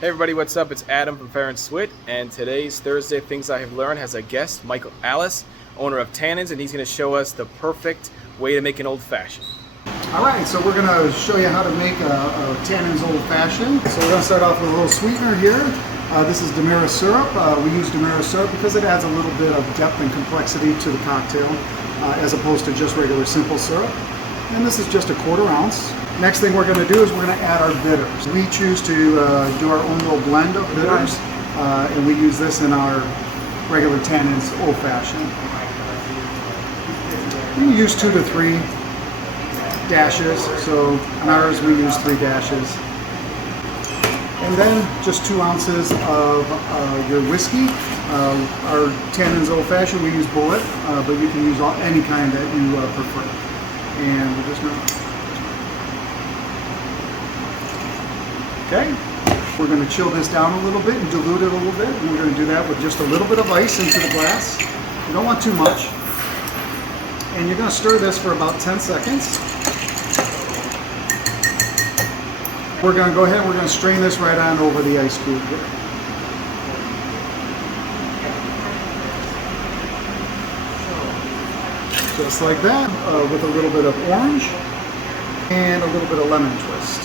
Hey everybody, what's up? It's Adam from Fair and Swit, and today's Thursday Things I Have Learned has a guest, Michael Allas, owner of Tannins, and he's going to show us the perfect way to make an old-fashioned. Alright, so we're going to show you how to make a Tannins old-fashioned. So we're going to start off with a little sweetener here. This is Demerara syrup. We use Demerara syrup because it adds a little bit of depth and complexity to the cocktail as opposed to just regular simple syrup. And this is just a 1/4 ounce. Next thing we're going to do is we're going to add our bitters. We choose to do our own little blend of bitters, and we use this in our regular Tannins Old Fashioned. We use 2 to 3 dashes, so on ours we use 3 dashes. And then just 2 ounces of your whiskey. Our Tannins Old Fashioned, we use Bullet, but you can use any kind that you prefer. And we're just going to... Okay, we're going to chill this down a little bit and dilute it a little bit, and we're going to do that with just a little bit of ice into the glass. You don't want too much. And you're going to stir this for about 10 seconds. We're going to go ahead and we're going to strain this right on over the ice cube here. Just like that, with a little bit of orange and a little bit of lemon twist.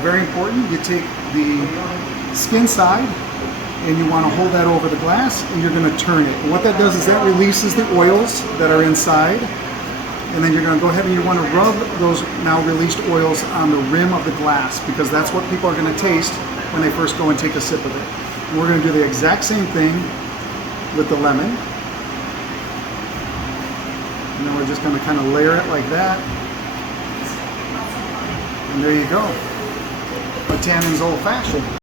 Very important, you take the skin side and you want to hold that over the glass and you're going to turn it. And what that does is that releases the oils that are inside, and then you're going to go ahead and you want to rub those now released oils on the rim of the glass, because that's what people are going to taste when they first go and take a sip of it. And we're going to do the exact same thing with the lemon. And then we're just going to kind of layer it like that. And there you go. A Tannins Old Fashioned.